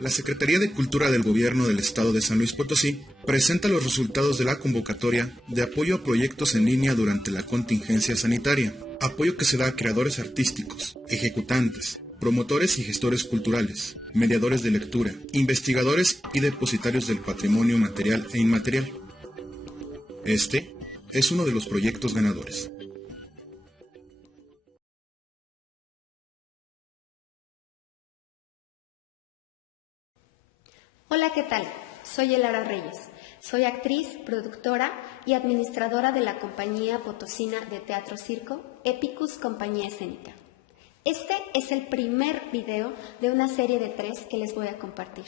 La Secretaría de Cultura del Gobierno del Estado de San Luis Potosí presenta los resultados de la convocatoria de apoyo a proyectos en línea durante la contingencia sanitaria, apoyo que se da a creadores artísticos, ejecutantes, promotores y gestores culturales, mediadores de lectura, investigadores y depositarios del patrimonio material e inmaterial. Este es uno de los proyectos ganadores. Hola, ¿qué tal? Soy Elara Reyes. Soy actriz, productora y administradora de la compañía potosina de teatro circo Epicus Compañía Escénica. Este es el primer video de una serie de 3 que les voy a compartir.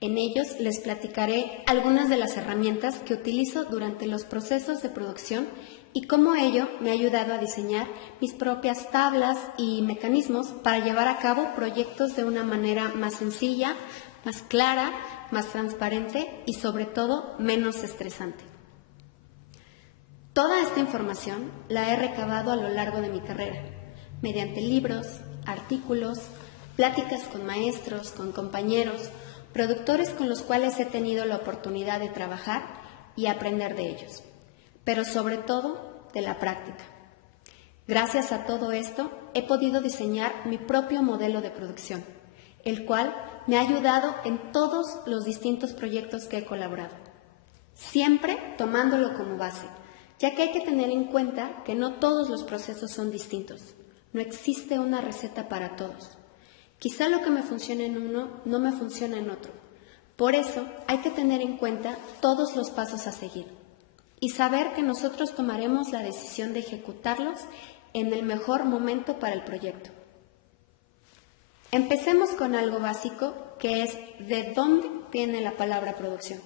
En ellos les platicaré algunas de las herramientas que utilizo durante los procesos de producción y cómo ello me ha ayudado a diseñar mis propias tablas y mecanismos para llevar a cabo proyectos de una manera más sencilla, más clara, más transparente y sobre todo menos estresante. Toda esta información la he recabado a lo largo de mi carrera, mediante libros, artículos, pláticas con maestros, con compañeros, productores con los cuales he tenido la oportunidad de trabajar y aprender de ellos, pero sobre todo de la práctica. Gracias a todo esto he podido diseñar mi propio modelo de producción, el cual me ha ayudado en todos los distintos proyectos que he colaborado, siempre tomándolo como base, ya que hay que tener en cuenta que no todos los procesos son distintos, no existe una receta para todos. Quizá lo que me funciona en uno no me funciona en otro, por eso hay que tener en cuenta todos los pasos a seguir y saber que nosotros tomaremos la decisión de ejecutarlos en el mejor momento para el proyecto. Empecemos con algo básico, que es de dónde viene la palabra producción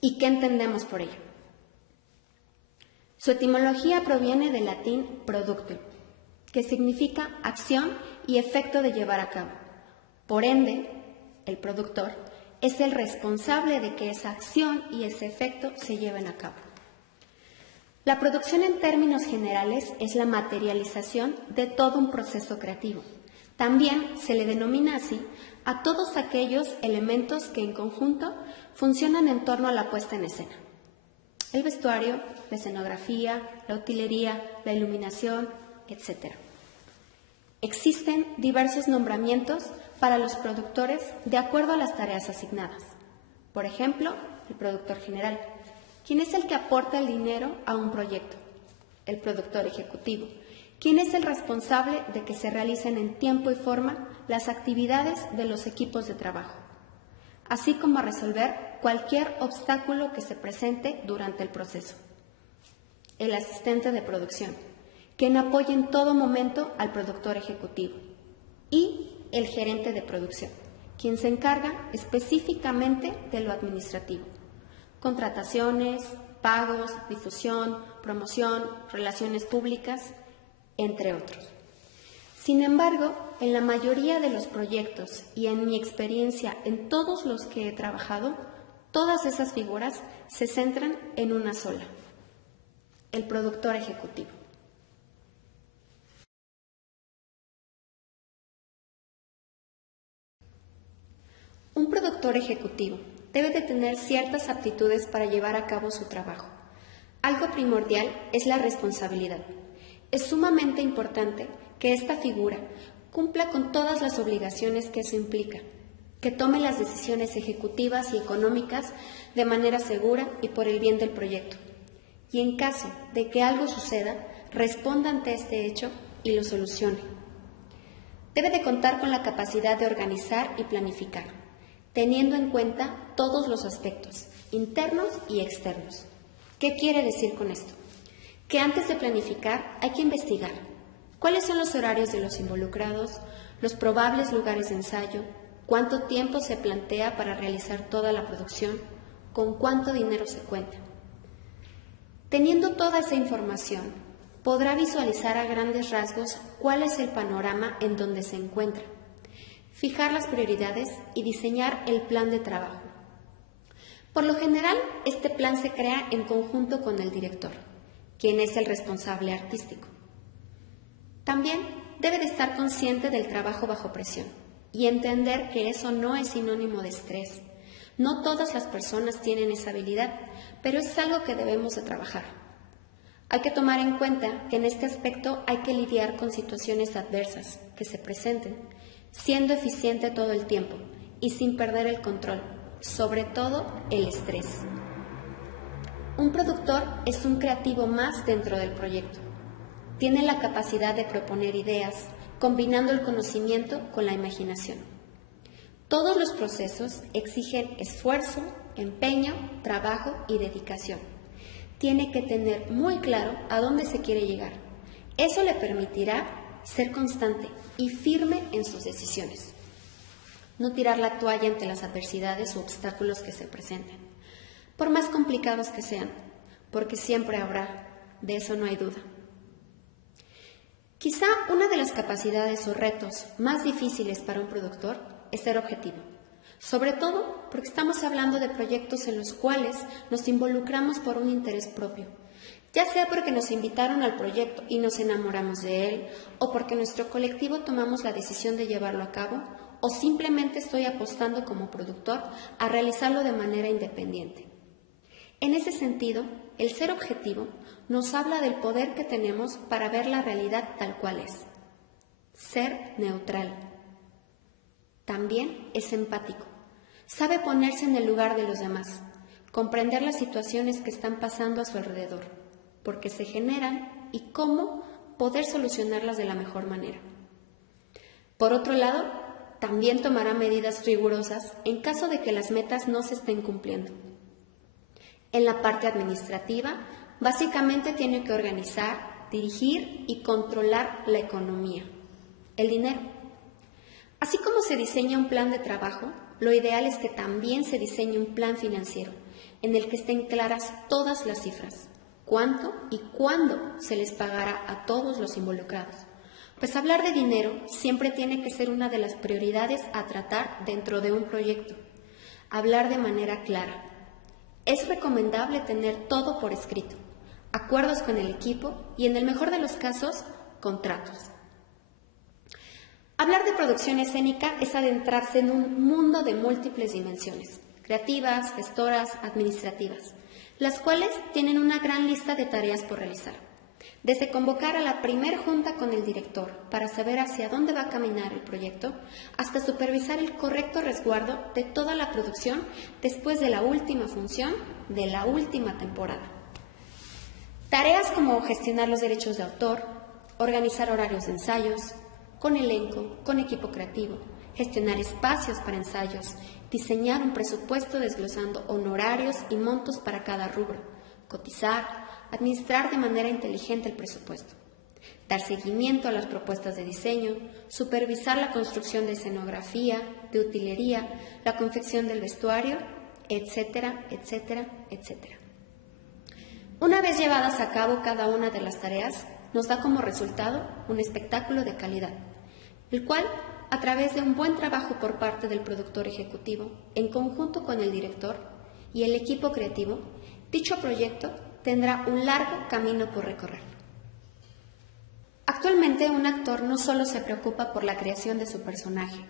y qué entendemos por ello. Su etimología proviene del latín productio, que significa acción y efecto de llevar a cabo. Por ende, el productor es el responsable de que esa acción y ese efecto se lleven a cabo. La producción en términos generales es la materialización de todo un proceso creativo. También se le denomina así a todos aquellos elementos que en conjunto funcionan en torno a la puesta en escena. El vestuario, la escenografía, la utilería, la iluminación, etc. Existen diversos nombramientos para los productores de acuerdo a las tareas asignadas. Por ejemplo, el productor general, quien es el que aporta el dinero a un proyecto. El productor ejecutivo, quien es el responsable de que se realicen en tiempo y forma las actividades de los equipos de trabajo, así como a resolver cualquier obstáculo que se presente durante el proceso. El asistente de producción, quien apoya en todo momento al productor ejecutivo. Y el gerente de producción, quien se encarga específicamente de lo administrativo. Contrataciones, pagos, difusión, promoción, relaciones públicas, entre otros. Sin embargo, en la mayoría de los proyectos y en mi experiencia en todos los que he trabajado, todas esas figuras se centran en una sola: el productor ejecutivo. Un productor ejecutivo debe de tener ciertas aptitudes para llevar a cabo su trabajo. Algo primordial es la responsabilidad. Es sumamente importante que esta figura cumpla con todas las obligaciones que eso implica, que tome las decisiones ejecutivas y económicas de manera segura y por el bien del proyecto. Y en caso de que algo suceda, responda ante este hecho y lo solucione. Debe de contar con la capacidad de organizar y planificar, teniendo en cuenta todos los aspectos, internos y externos. ¿Qué quiere decir con esto? Que antes de planificar hay que investigar cuáles son los horarios de los involucrados, los probables lugares de ensayo, cuánto tiempo se plantea para realizar toda la producción, con cuánto dinero se cuenta. Teniendo toda esa información, podrá visualizar a grandes rasgos cuál es el panorama en donde se encuentra, fijar las prioridades y diseñar el plan de trabajo. Por lo general, este plan se crea en conjunto con el director, quien es el responsable artístico. También debe de estar consciente del trabajo bajo presión, y entender que eso no es sinónimo de estrés. No todas las personas tienen esa habilidad, pero es algo que debemos de trabajar. Hay que tomar en cuenta que en este aspecto hay que lidiar con situaciones adversas que se presenten, siendo eficiente todo el tiempo y sin perder el control, sobre todo el estrés. Un productor es un creativo más dentro del proyecto. Tiene la capacidad de proponer ideas, combinando el conocimiento con la imaginación. Todos los procesos exigen esfuerzo, empeño, trabajo y dedicación. Tiene que tener muy claro a dónde se quiere llegar. Eso le permitirá ser constante y firme en sus decisiones. No tirar la toalla ante las adversidades u obstáculos que se presenten, por más complicados que sean, porque siempre habrá, de eso no hay duda. Quizá una de las capacidades o retos más difíciles para un productor es ser objetivo, sobre todo porque estamos hablando de proyectos en los cuales nos involucramos por un interés propio, ya sea porque nos invitaron al proyecto y nos enamoramos de él, o porque nuestro colectivo tomamos la decisión de llevarlo a cabo, o simplemente estoy apostando como productor a realizarlo de manera independiente. En ese sentido, el ser objetivo nos habla del poder que tenemos para ver la realidad tal cual es. Ser neutral. También es empático. Sabe ponerse en el lugar de los demás, comprender las situaciones que están pasando a su alrededor, por qué se generan y cómo poder solucionarlas de la mejor manera. Por otro lado, también tomará medidas rigurosas en caso de que las metas no se estén cumpliendo. En la parte administrativa, básicamente tiene que organizar, dirigir y controlar la economía, el dinero. Así como se diseña un plan de trabajo, lo ideal es que también se diseñe un plan financiero, en el que estén claras todas las cifras, cuánto y cuándo se les pagará a todos los involucrados. Pues hablar de dinero siempre tiene que ser una de las prioridades a tratar dentro de un proyecto. Hablar de manera clara. Es recomendable tener todo por escrito, acuerdos con el equipo y, en el mejor de los casos, contratos. Hablar de producción escénica es adentrarse en un mundo de múltiples dimensiones, creativas, gestoras, administrativas, las cuales tienen una gran lista de tareas por realizar. Desde convocar a la primer junta con el director para saber hacia dónde va a caminar el proyecto, hasta supervisar el correcto resguardo de toda la producción después de la última función de la última temporada. Tareas como gestionar los derechos de autor, organizar horarios de ensayos, con elenco, con equipo creativo, gestionar espacios para ensayos, diseñar un presupuesto desglosando honorarios y montos para cada rubro, cotizar, administrar de manera inteligente el presupuesto, dar seguimiento a las propuestas de diseño, supervisar la construcción de escenografía, de utilería, la confección del vestuario, etcétera, etcétera, etcétera. Una vez llevadas a cabo cada una de las tareas, nos da como resultado un espectáculo de calidad, el cual, a través de un buen trabajo por parte del productor ejecutivo, en conjunto con el director y el equipo creativo, dicho proyecto tendrá un largo camino por recorrer. Actualmente, un actor no solo se preocupa por la creación de su personaje,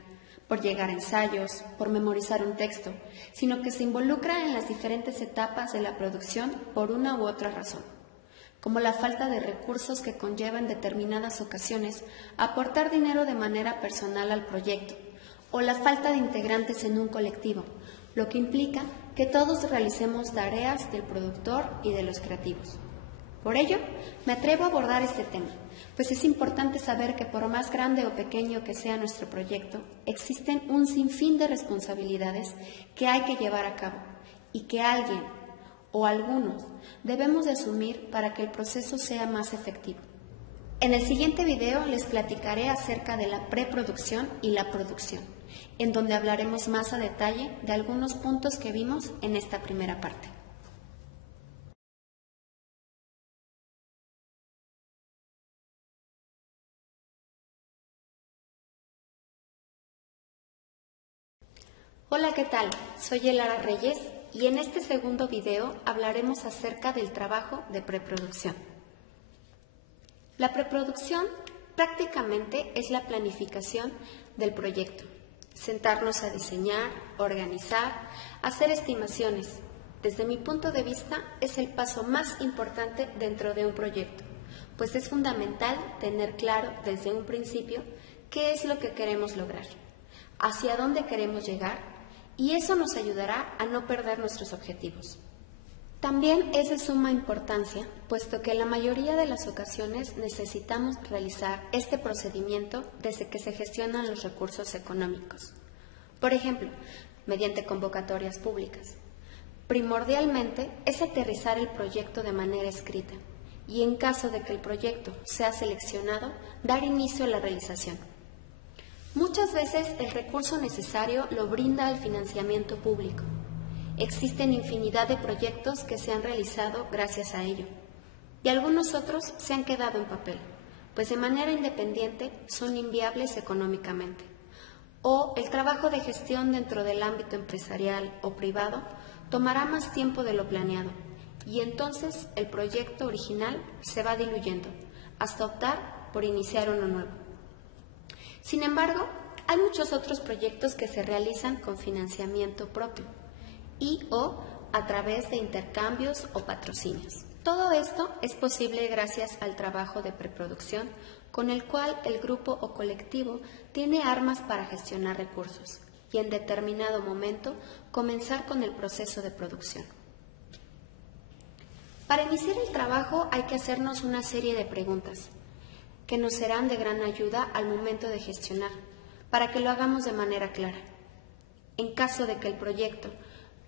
por llegar a ensayos, por memorizar un texto, sino que se involucra en las diferentes etapas de la producción por una u otra razón, como la falta de recursos que conlleva en determinadas ocasiones aportar dinero de manera personal al proyecto, o la falta de integrantes en un colectivo, lo que implica que todos realicemos tareas del productor y de los creativos. Por ello, me atrevo a abordar este tema, pues es importante saber que por más grande o pequeño que sea nuestro proyecto, existen un sinfín de responsabilidades que hay que llevar a cabo y que alguien o algunos debemos de asumir para que el proceso sea más efectivo. En el siguiente video les platicaré acerca de la preproducción y la producción, en donde hablaremos más a detalle de algunos puntos que vimos en esta primera parte. Hola, ¿qué tal? Soy Elara Reyes y en este segundo video hablaremos acerca del trabajo de preproducción. La preproducción prácticamente es la planificación del proyecto, sentarnos a diseñar, organizar, hacer estimaciones. Desde mi punto de vista, es el paso más importante dentro de un proyecto, pues es fundamental tener claro desde un principio qué es lo que queremos lograr, hacia dónde queremos llegar, y eso nos ayudará a no perder nuestros objetivos. También es de suma importancia, puesto que en la mayoría de las ocasiones necesitamos realizar este procedimiento desde que se gestionan los recursos económicos. Por ejemplo, mediante convocatorias públicas. Primordialmente es aterrizar el proyecto de manera escrita y, en caso de que el proyecto sea seleccionado, dar inicio a la realización. Muchas veces el recurso necesario lo brinda el financiamiento público. Existen infinidad de proyectos que se han realizado gracias a ello, y algunos otros se han quedado en papel, pues de manera independiente son inviables económicamente. O el trabajo de gestión dentro del ámbito empresarial o privado tomará más tiempo de lo planeado, y entonces el proyecto original se va diluyendo, hasta optar por iniciar uno nuevo. Sin embargo, hay muchos otros proyectos que se realizan con financiamiento propio y o a través de intercambios o patrocinios. Todo esto es posible gracias al trabajo de preproducción, con el cual el grupo o colectivo tiene armas para gestionar recursos y en determinado momento comenzar con el proceso de producción. Para iniciar el trabajo hay que hacernos una serie de preguntas que nos serán de gran ayuda al momento de gestionar, para que lo hagamos de manera clara. En caso de que el proyecto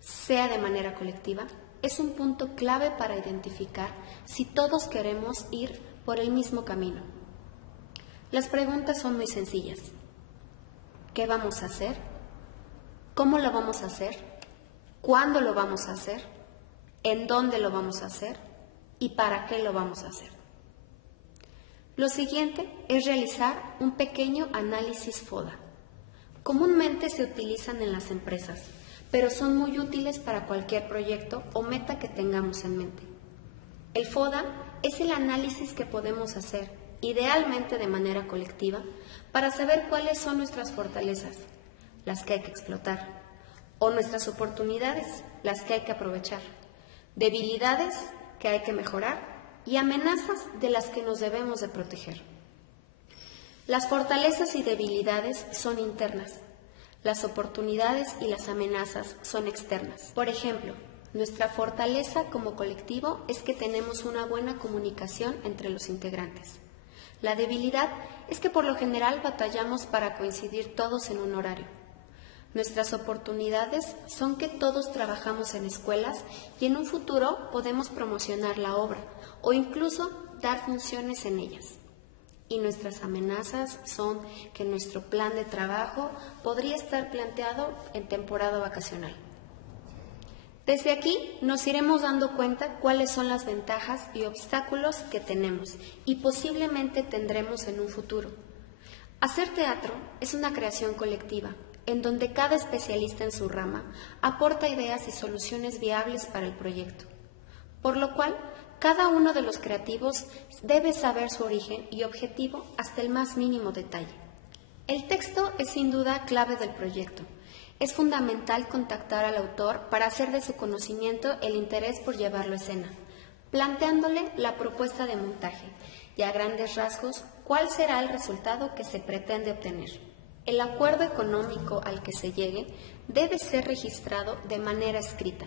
sea de manera colectiva, es un punto clave para identificar si todos queremos ir por el mismo camino. Las preguntas son muy sencillas. ¿Qué vamos a hacer? ¿Cómo lo vamos a hacer? ¿Cuándo lo vamos a hacer? ¿En dónde lo vamos a hacer? ¿Y para qué lo vamos a hacer? Lo siguiente es realizar un pequeño análisis FODA. Comúnmente se utilizan en las empresas, pero son muy útiles para cualquier proyecto o meta que tengamos en mente. El FODA es el análisis que podemos hacer, idealmente de manera colectiva, para saber cuáles son nuestras fortalezas, las que hay que explotar, o nuestras oportunidades, las que hay que aprovechar, debilidades que hay que mejorar y amenazas de las que nos debemos de proteger. Las fortalezas y debilidades son internas. Las oportunidades y las amenazas son externas. Por ejemplo, nuestra fortaleza como colectivo es que tenemos una buena comunicación entre los integrantes. La debilidad es que por lo general batallamos para coincidir todos en un horario. Nuestras oportunidades son que todos trabajamos en escuelas y en un futuro podemos promocionar la obra o incluso dar funciones en ellas. Y nuestras amenazas son que nuestro plan de trabajo podría estar planteado en temporada vacacional. Desde aquí nos iremos dando cuenta cuáles son las ventajas y obstáculos que tenemos y posiblemente tendremos en un futuro. Hacer teatro es una creación colectiva, en donde cada especialista en su rama aporta ideas y soluciones viables para el proyecto, por lo cual cada uno de los creativos debe saber su origen y objetivo hasta el más mínimo detalle. El texto es sin duda clave del proyecto. Es fundamental contactar al autor para hacer de su conocimiento el interés por llevarlo a escena, planteándole la propuesta de montaje y a grandes rasgos cuál será el resultado que se pretende obtener. El acuerdo económico al que se llegue debe ser registrado de manera escrita.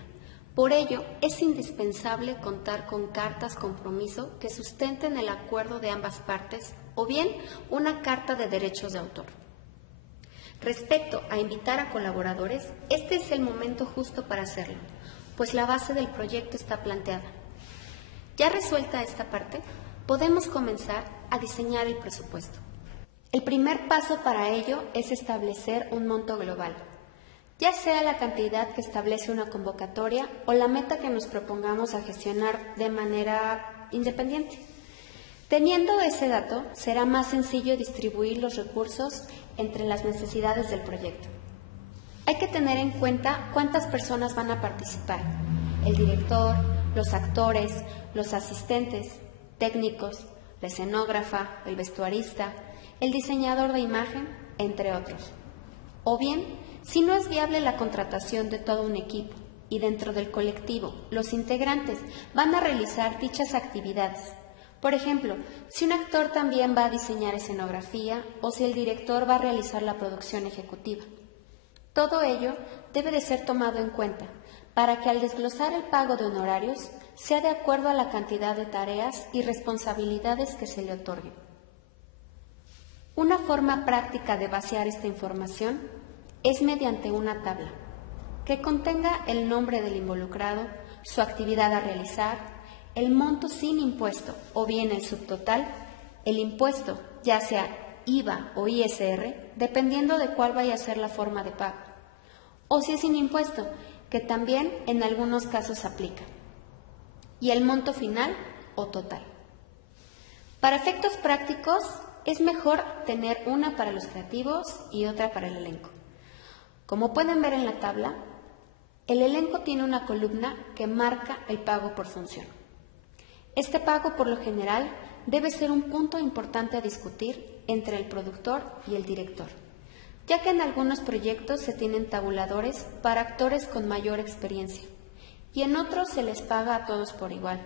Por ello, es indispensable contar con cartas compromiso que sustenten el acuerdo de ambas partes o bien una carta de derechos de autor. Respecto a invitar a colaboradores, este es el momento justo para hacerlo, pues la base del proyecto está planteada. Ya resuelta esta parte, podemos comenzar a diseñar el presupuesto. El primer paso para ello es establecer un monto global, ya sea la cantidad que establece una convocatoria o la meta que nos propongamos a gestionar de manera independiente. Teniendo ese dato, será más sencillo distribuir los recursos entre las necesidades del proyecto. Hay que tener en cuenta cuántas personas van a participar: el director, los actores, los asistentes, técnicos, la escenógrafa, el vestuarista, el diseñador de imagen, entre otros. o bien si no es viable la contratación de todo un equipo y dentro del colectivo los integrantes van a realizar dichas actividades. Por ejemplo, si un actor también va a diseñar escenografía o si el director va a realizar la producción ejecutiva. Todo ello debe de ser tomado en cuenta para que al desglosar el pago de honorarios sea de acuerdo a la cantidad de tareas y responsabilidades que se le otorguen. Una forma práctica de vaciar esta información es mediante una tabla que contenga el nombre del involucrado, su actividad a realizar, el monto sin impuesto o bien el subtotal, el impuesto, ya sea IVA o ISR, dependiendo de cuál vaya a ser la forma de pago, o si es sin impuesto, que también en algunos casos aplica, y el monto final o total. Para efectos prácticos, es mejor tener una para los creativos y otra para el elenco. Como pueden ver en la tabla, el elenco tiene una columna que marca el pago por función. Este pago, por lo general, debe ser un punto importante a discutir entre el productor y el director, ya que en algunos proyectos se tienen tabuladores para actores con mayor experiencia y en otros se les paga a todos por igual.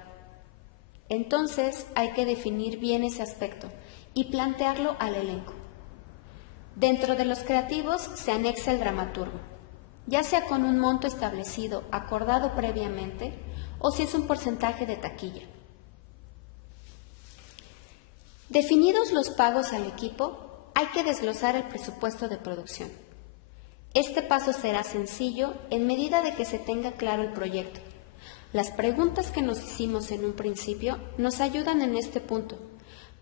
Entonces hay que definir bien ese aspecto y plantearlo al elenco. Dentro de los creativos se anexa el dramaturgo, ya sea con un monto establecido acordado previamente o si es un porcentaje de taquilla. Definidos los pagos al equipo, hay que desglosar el presupuesto de producción. Este paso será sencillo en medida de que se tenga claro el proyecto. Las preguntas que nos hicimos en un principio nos ayudan en este punto,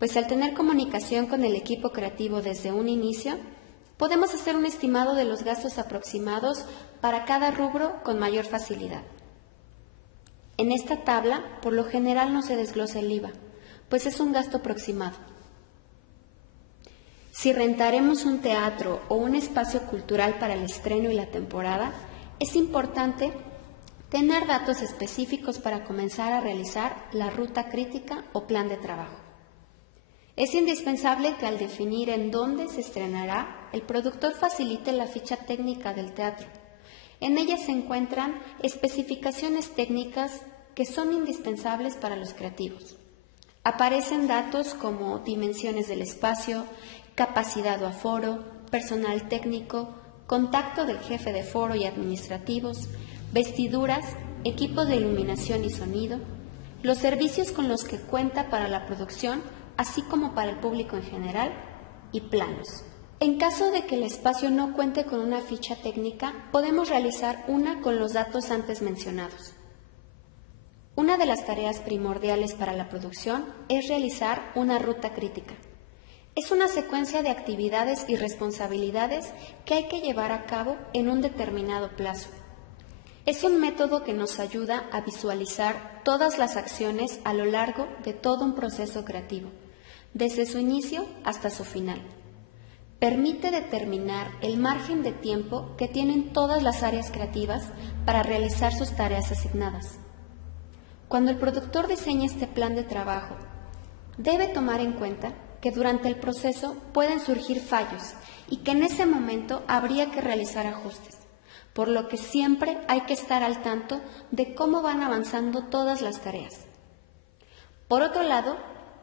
pues al tener comunicación con el equipo creativo desde un inicio, podemos hacer un estimado de los gastos aproximados para cada rubro con mayor facilidad. En esta tabla, por lo general no se desglosa el IVA, pues es un gasto aproximado. Si rentaremos un teatro o un espacio cultural para el estreno y la temporada, es importante tener datos específicos para comenzar a realizar la ruta crítica o plan de trabajo. Es indispensable que al definir en dónde se estrenará, el productor facilite la ficha técnica del teatro. En ella se encuentran especificaciones técnicas que son indispensables para los creativos. Aparecen datos como dimensiones del espacio, capacidad o aforo, personal técnico, contacto del jefe de foro y administrativos, vestiduras, equipos de iluminación y sonido, los servicios con los que cuenta para la producción, así como para el público en general, y planos. En caso de que el espacio no cuente con una ficha técnica, podemos realizar una con los datos antes mencionados. Una de las tareas primordiales para la producción es realizar una ruta crítica. Es una secuencia de actividades y responsabilidades que hay que llevar a cabo en un determinado plazo. Es un método que nos ayuda a visualizar todas las acciones a lo largo de todo un proceso creativo, desde su inicio hasta su final. Permite determinar el margen de tiempo que tienen todas las áreas creativas para realizar sus tareas asignadas. Cuando el productor diseña este plan de trabajo, debe tomar en cuenta que durante el proceso pueden surgir fallos y que en ese momento habría que realizar ajustes, por lo que siempre hay que estar al tanto de cómo van avanzando todas las tareas. Por otro lado,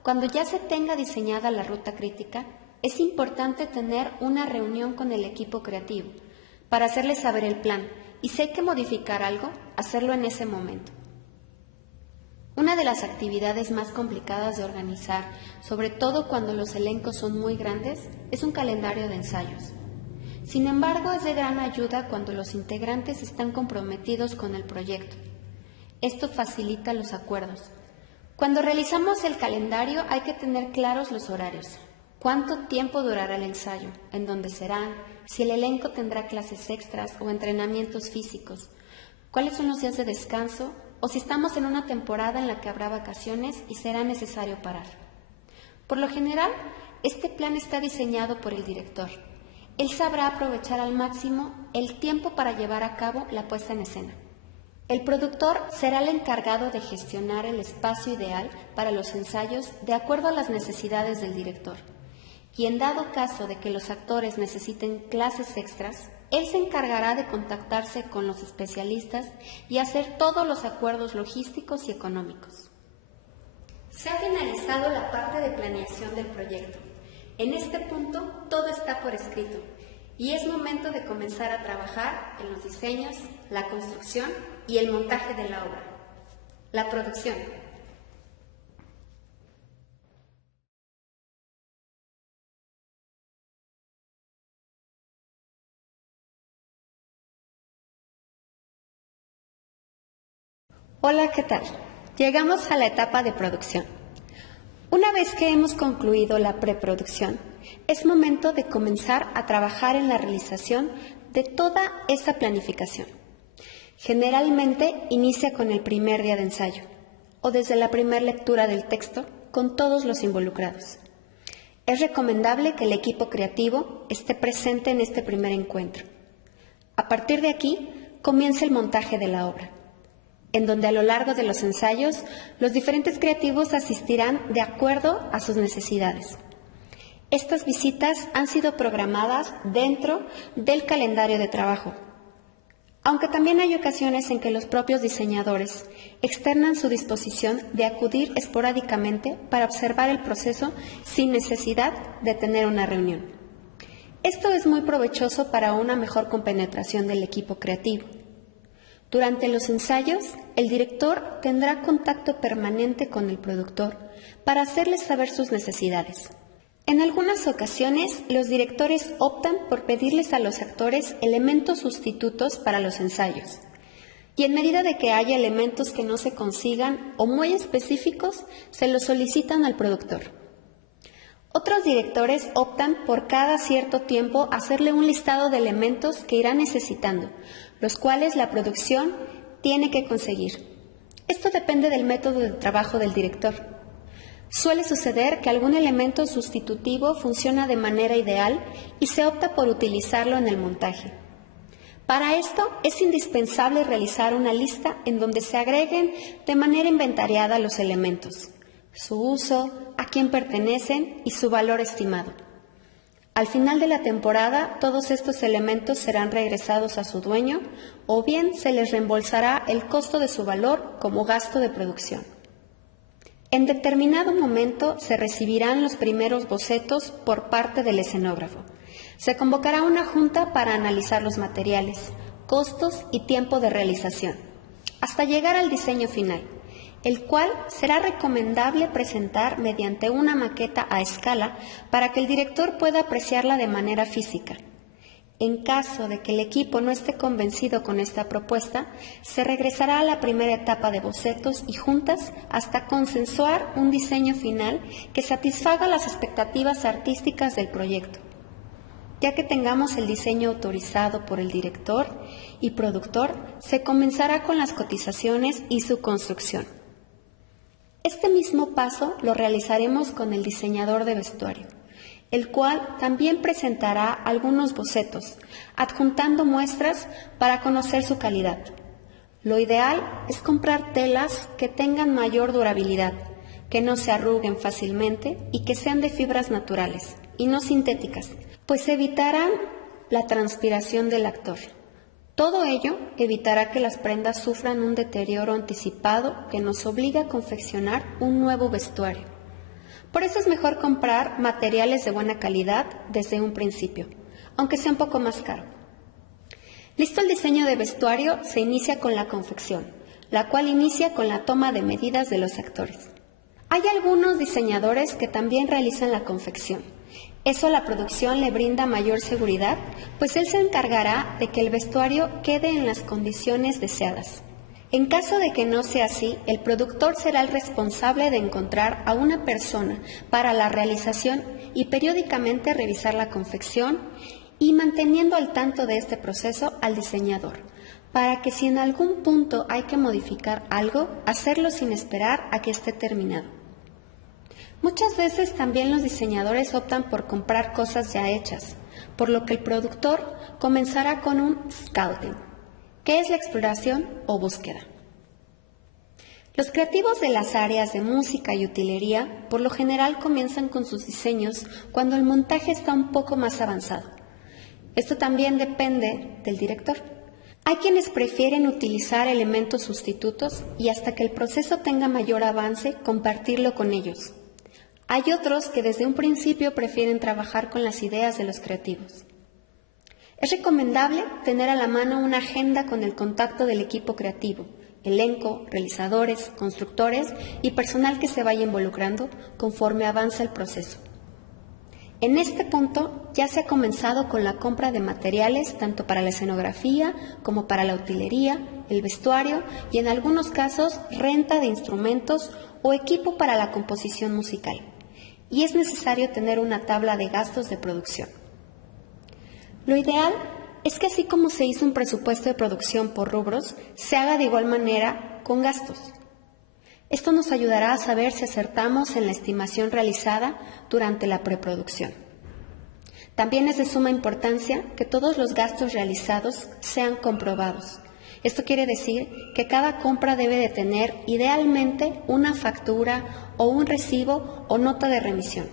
cuando ya se tenga diseñada la ruta crítica, es importante tener una reunión con el equipo creativo para hacerles saber el plan y si hay que modificar algo, hacerlo en ese momento. Una de las actividades más complicadas de organizar, sobre todo cuando los elencos son muy grandes, es un calendario de ensayos. Sin embargo, es de gran ayuda cuando los integrantes están comprometidos con el proyecto. Esto facilita los acuerdos. Cuando realizamos el calendario hay que tener claros los horarios. ¿Cuánto tiempo durará el ensayo? ¿En dónde serán? Si el elenco tendrá clases extras o entrenamientos físicos. ¿Cuáles son los días de descanso? O si estamos en una temporada en la que habrá vacaciones y será necesario parar. Por lo general, este plan está diseñado por el director. Él sabrá aprovechar al máximo el tiempo para llevar a cabo la puesta en escena. El productor será el encargado de gestionar el espacio ideal para los ensayos de acuerdo a las necesidades del director. Y en dado caso de que los actores necesiten clases extras, él se encargará de contactarse con los especialistas y hacer todos los acuerdos logísticos y económicos. Se ha finalizado la parte de planeación del proyecto. En este punto todo está por escrito y es momento de comenzar a trabajar en los diseños, la construcción y el montaje de la obra. La producción. Hola, ¿qué tal? Llegamos a la etapa de producción. Una vez que hemos concluido la preproducción, es momento de comenzar a trabajar en la realización de toda esa planificación. Generalmente inicia con el primer día de ensayo o desde la primera lectura del texto con todos los involucrados. Es recomendable que el equipo creativo esté presente en este primer encuentro. A partir de aquí, comienza el montaje de la obra, en donde a lo largo de los ensayos, los diferentes creativos asistirán de acuerdo a sus necesidades. Estas visitas han sido programadas dentro del calendario de trabajo, aunque también hay ocasiones en que los propios diseñadores externan su disposición de acudir esporádicamente para observar el proceso sin necesidad de tener una reunión. Esto es muy provechoso para una mejor compenetración del equipo creativo. Durante los ensayos, el director tendrá contacto permanente con el productor para hacerles saber sus necesidades. En algunas ocasiones, los directores optan por pedirles a los actores elementos sustitutos para los ensayos. Y en medida de que haya elementos que no se consigan o muy específicos, se los solicitan al productor. Otros directores optan por cada cierto tiempo hacerle un listado de elementos que irá necesitando, los cuales la producción tiene que conseguir. Esto depende del método de trabajo del director. Suele suceder que algún elemento sustitutivo funciona de manera ideal y se opta por utilizarlo en el montaje. Para esto es indispensable realizar una lista en donde se agreguen de manera inventariada los elementos, su uso, a quién pertenecen y su valor estimado. Al final de la temporada, todos estos elementos serán regresados a su dueño o bien se les reembolsará el costo de su valor como gasto de producción. En determinado momento se recibirán los primeros bocetos por parte del escenógrafo. Se convocará una junta para analizar los materiales, costos y tiempo de realización, hasta llegar al diseño final, el cual será recomendable presentar mediante una maqueta a escala para que el director pueda apreciarla de manera física. En caso de que el equipo no esté convencido con esta propuesta, se regresará a la primera etapa de bocetos y juntas hasta consensuar un diseño final que satisfaga las expectativas artísticas del proyecto. Ya que tengamos el diseño autorizado por el director y productor, se comenzará con las cotizaciones y su construcción. Este mismo paso lo realizaremos con el diseñador de vestuario, el cual también presentará algunos bocetos, adjuntando muestras para conocer su calidad. Lo ideal es comprar telas que tengan mayor durabilidad, que no se arruguen fácilmente y que sean de fibras naturales y no sintéticas, pues evitarán la transpiración del actor. Todo ello evitará que las prendas sufran un deterioro anticipado que nos obliga a confeccionar un nuevo vestuario. Por eso es mejor comprar materiales de buena calidad desde un principio, aunque sea un poco más caro. Listo el diseño de vestuario, se inicia con la confección, la cual inicia con la toma de medidas de los actores. Hay algunos diseñadores que también realizan la confección. Eso a la producción le brinda mayor seguridad, pues él se encargará de que el vestuario quede en las condiciones deseadas. En caso de que no sea así, el productor será el responsable de encontrar a una persona para la realización y periódicamente revisar la confección y manteniendo al tanto de este proceso al diseñador, para que si en algún punto hay que modificar algo, hacerlo sin esperar a que esté terminado. Muchas veces también los diseñadores optan por comprar cosas ya hechas, por lo que el productor comenzará con un scouting, que es la exploración o búsqueda. Los creativos de las áreas de música y utilería por lo general comienzan con sus diseños cuando el montaje está un poco más avanzado. Esto también depende del director. Hay quienes prefieren utilizar elementos sustitutos y hasta que el proceso tenga mayor avance, compartirlo con ellos. Hay otros que desde un principio prefieren trabajar con las ideas de los creativos. Es recomendable tener a la mano una agenda con el contacto del equipo creativo, elenco, realizadores, constructores y personal que se vaya involucrando conforme avanza el proceso. En este punto ya se ha comenzado con la compra de materiales tanto para la escenografía como para la utilería, el vestuario y en algunos casos renta de instrumentos o equipo para la composición musical. Y es necesario tener una tabla de gastos de producción. Lo ideal es que así como se hizo un presupuesto de producción por rubros, se haga de igual manera con gastos. Esto nos ayudará a saber si acertamos en la estimación realizada durante la preproducción. También es de suma importancia que todos los gastos realizados sean comprobados. Esto quiere decir que cada compra debe de tener idealmente una factura o un recibo o nota de remisión.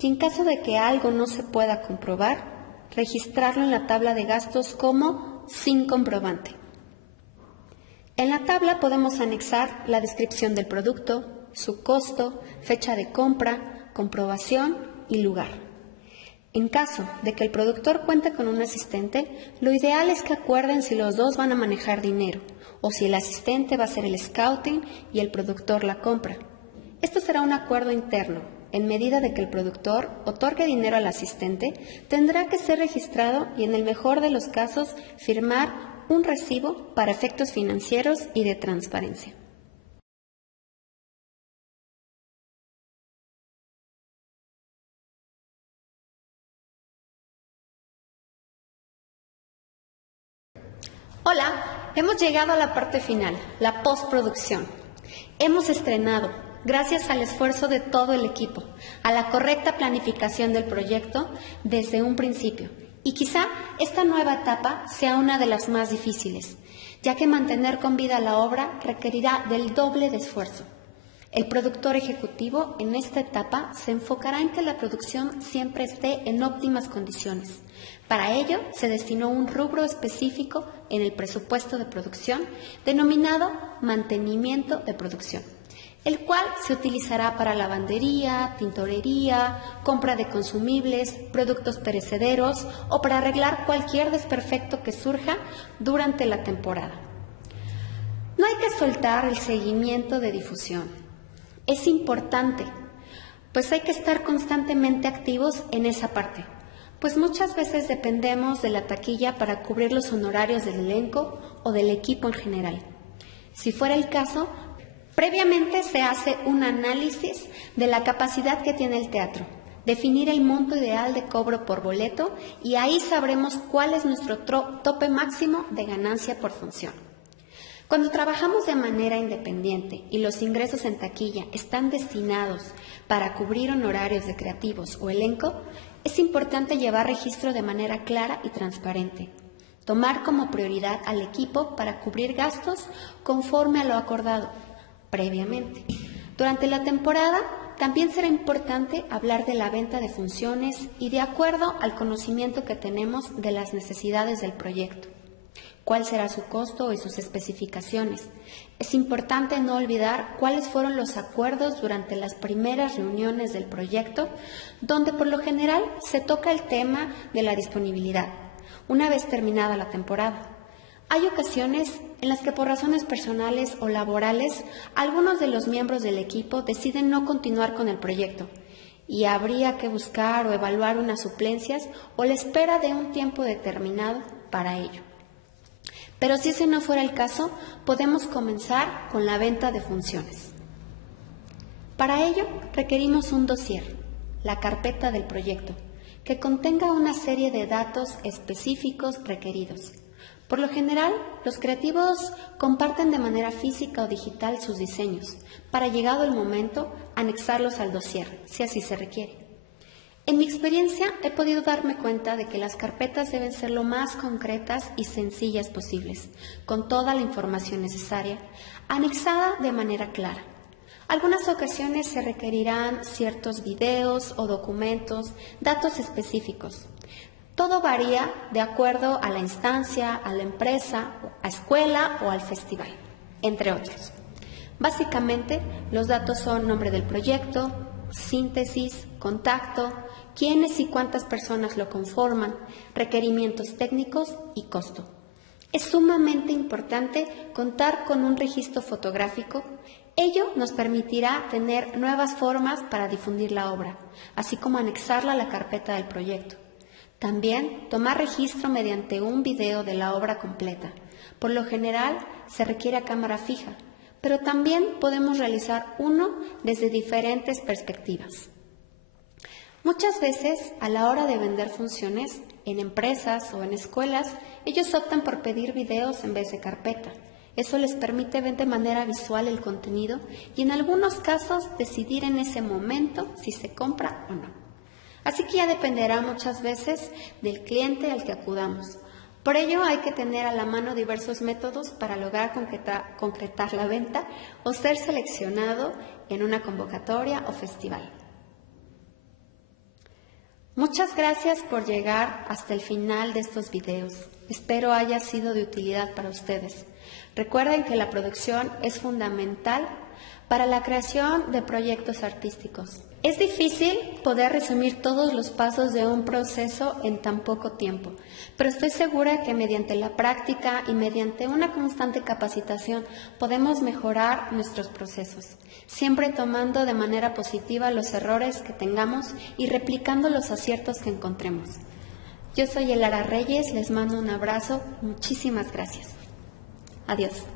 Y en caso de que algo no se pueda comprobar, registrarlo en la tabla de gastos como sin comprobante. En la tabla podemos anexar la descripción del producto, su costo, fecha de compra, comprobación y lugar. En caso de que el productor cuente con un asistente, lo ideal es que acuerden si los dos van a manejar dinero o si el asistente va a hacer el scouting y el productor la compra. Esto será un acuerdo interno. En medida de que el productor otorgue dinero al asistente, tendrá que ser registrado y en el mejor de los casos firmar un recibo para efectos financieros y de transparencia. Hola, hemos llegado a la parte final, la postproducción. Hemos estrenado, gracias al esfuerzo de todo el equipo, a la correcta planificación del proyecto desde un principio. Y quizá esta nueva etapa sea una de las más difíciles, ya que mantener con vida la obra requerirá del doble de esfuerzo. El productor ejecutivo en esta etapa se enfocará en que la producción siempre esté en óptimas condiciones. Para ello, se destinó un rubro específico en el presupuesto de producción denominado mantenimiento de producción, el cual se utilizará para lavandería, tintorería, compra de consumibles, productos perecederos o para arreglar cualquier desperfecto que surja durante la temporada. No hay que soltar el seguimiento de difusión. Es importante, pues hay que estar constantemente activos en esa parte, pues muchas veces dependemos de la taquilla para cubrir los honorarios del elenco o del equipo en general. Si fuera el caso, previamente se hace un análisis de la capacidad que tiene el teatro, definir el monto ideal de cobro por boleto y ahí sabremos cuál es nuestro tope máximo de ganancia por función. Cuando trabajamos de manera independiente y los ingresos en taquilla están destinados para cubrir honorarios de creativos o elenco, es importante llevar registro de manera clara y transparente. Tomar como prioridad al equipo para cubrir gastos conforme a lo acordado previamente. Durante la temporada también será importante hablar de la venta de funciones y de acuerdo al conocimiento que tenemos de las necesidades del proyecto. ¿Cuál será su costo y sus especificaciones? Es importante no olvidar cuáles fueron los acuerdos durante las primeras reuniones del proyecto, donde por lo general se toca el tema de la disponibilidad, una vez terminada la temporada. Hay ocasiones en las que por razones personales o laborales, algunos de los miembros del equipo deciden no continuar con el proyecto y habría que buscar o evaluar unas suplencias o la espera de un tiempo determinado para ello. Pero si ese no fuera el caso, podemos comenzar con la venta de funciones. Para ello, requerimos un dossier, la carpeta del proyecto, que contenga una serie de datos específicos requeridos. Por lo general, los creativos comparten de manera física o digital sus diseños, para llegado el momento, anexarlos al dossier, si así se requiere. En mi experiencia he podido darme cuenta de que las carpetas deben ser lo más concretas y sencillas posibles, con toda la información necesaria, anexada de manera clara. Algunas ocasiones se requerirán ciertos videos o documentos, datos específicos, Todo varía de acuerdo a la instancia, a la empresa, a escuela o al festival, entre otros. Básicamente, los datos son nombre del proyecto, síntesis, contacto, quiénes y cuántas personas lo conforman, requerimientos técnicos y costo. Es sumamente importante contar con un registro fotográfico. Ello nos permitirá tener nuevas formas para difundir la obra, así como anexarla a la carpeta del proyecto. También tomar registro mediante un video de la obra completa. Por lo general se requiere a cámara fija, pero también podemos realizar uno desde diferentes perspectivas. Muchas veces, a la hora de vender funciones, en empresas o en escuelas, ellos optan por pedir videos en vez de carpeta. Eso les permite ver de manera visual el contenido y en algunos casos decidir en ese momento si se compra o no. Así que ya dependerá muchas veces del cliente al que acudamos. Por ello hay que tener a la mano diversos métodos para lograr concretar la venta o ser seleccionado en una convocatoria o festival. Muchas gracias por llegar hasta el final de estos videos. Espero haya sido de utilidad para ustedes. Recuerden que la producción es fundamental para la creación de proyectos artísticos. Es difícil poder resumir todos los pasos de un proceso en tan poco tiempo, pero estoy segura que mediante la práctica y mediante una constante capacitación podemos mejorar nuestros procesos, siempre tomando de manera positiva los errores que tengamos y replicando los aciertos que encontremos. Yo soy Elara Reyes, les mando un abrazo, muchísimas gracias. Adiós.